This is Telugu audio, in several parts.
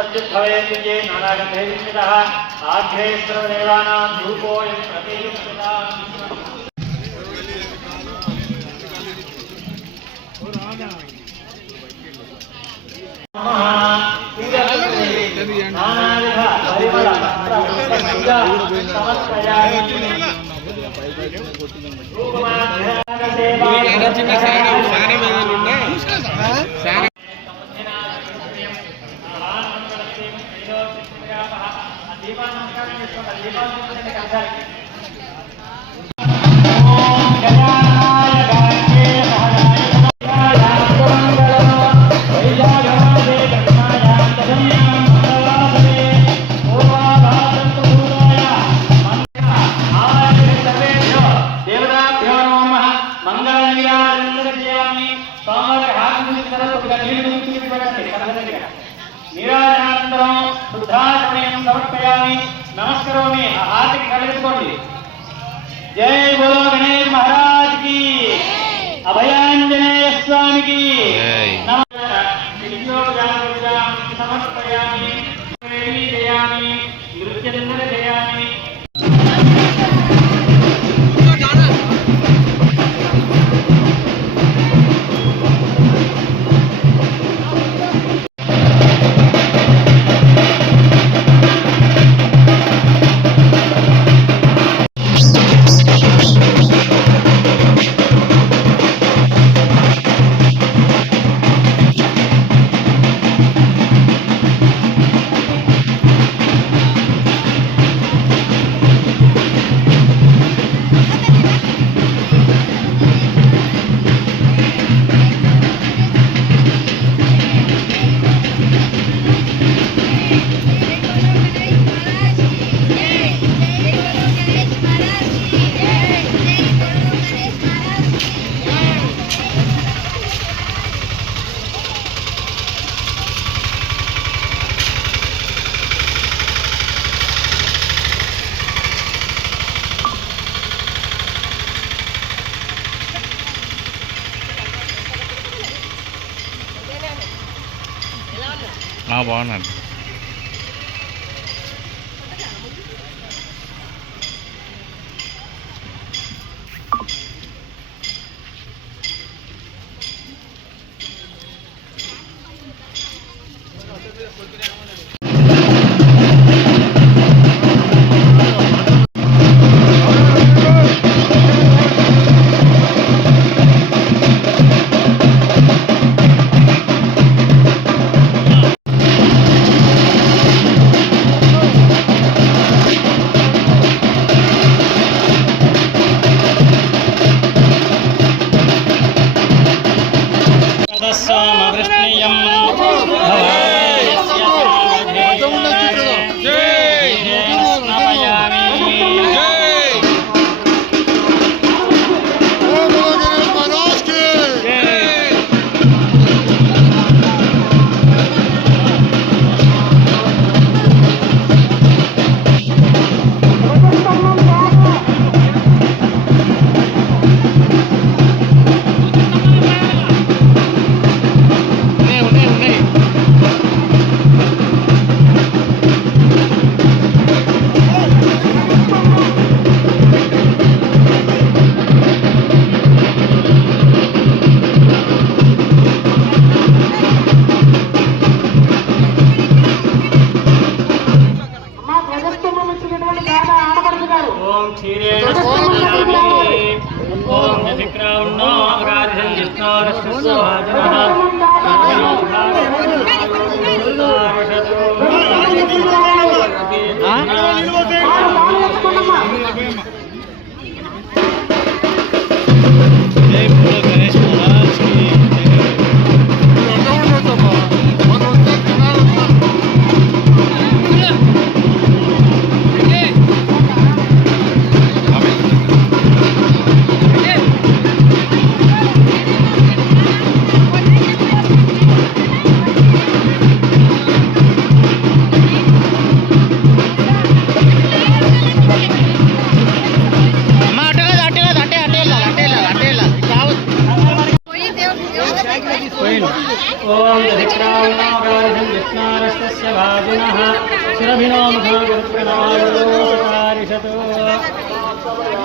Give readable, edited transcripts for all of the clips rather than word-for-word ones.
सद्युद्भवेत् ये नानागन्धे विस्मितः आघ्रे सर्वदेवानां धूपोऽयं प्रतियुक्तः नमस्करोमि हार्दिक कलकोंडी जय बोलो गणेश महाराज की अभयांजनेय स्वामी की समर्पयामि जयामि नृत्यचंद्र जयामि బాగున్నాను. स्वामवृष्णीयं भवाय తస్య వాజినః సురభినో ముఖారిషతు.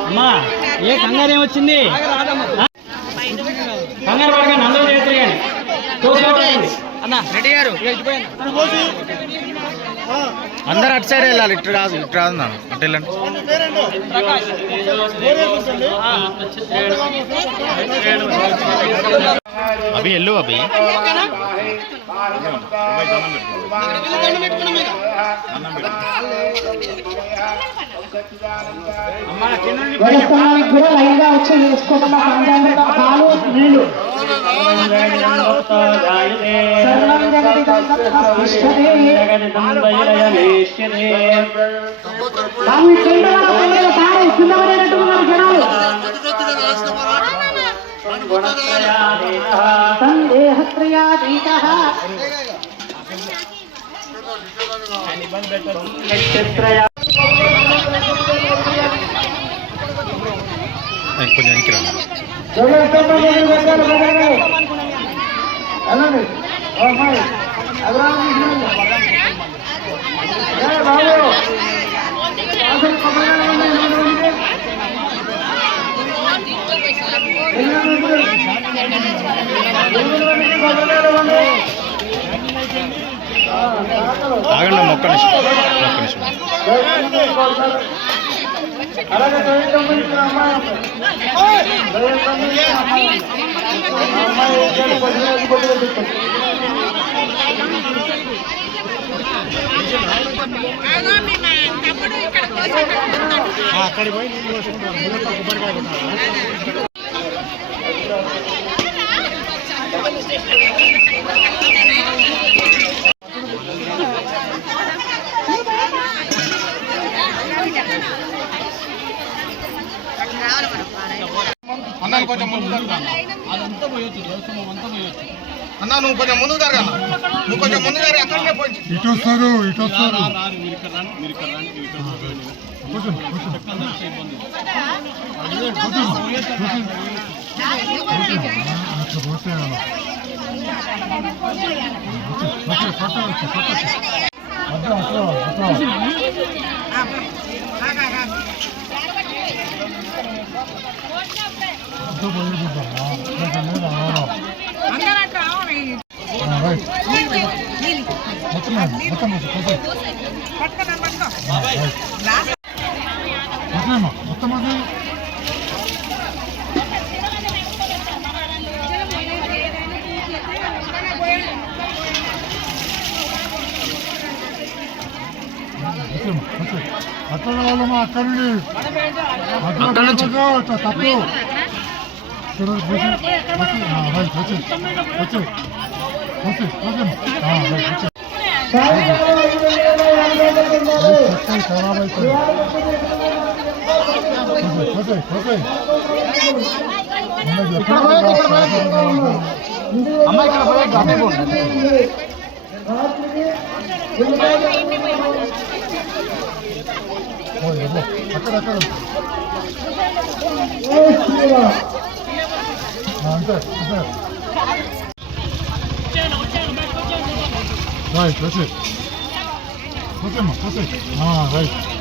అమ్మా ఏ కంగారు ఏమొచ్చింది? కంగారు పడగా నందరూ చేయండి. అన్న రెడ్డి గారు అందరు అటు సైడ్ వెళ్ళాలి, ఇటు రాదు, ఇటు రాదు నాన్న, అటు వెళ్ళండి. అభి వెళ్ళు అభి. దేవస్థానానికి కూడా లైన్ గా వచ్చి వేసుకోకుండా పాలు నీళ్లు సర్వం కిందపడేటట్టున్నారు జనాలు. సందేహత్రయాతీత కొంచెం వెనక్కి రా. ఆగండి అమ్మ, ఒక్క నిమిషం, ఒక్క నిమిషం. అక్కడికి పోయి నీళ్ళు పోసుకుంటాం. అన్నాను కొంచెం ముందు అన్నా, నువ్వు కొంచెం ముందు జరగా, నువ్వు కొంచెం ముందు జరగా. అక్కడనే పోయి ఇటు వస్తారు, ఇటు వస్తారు. అక్కడ వాళ్ళమా, అక్కడ నుండి తప్పు. అమ్మాయి ఇక్కడ పోయే గమ్మే పోండి. అక్కడ అంతే రైట్, రైట్.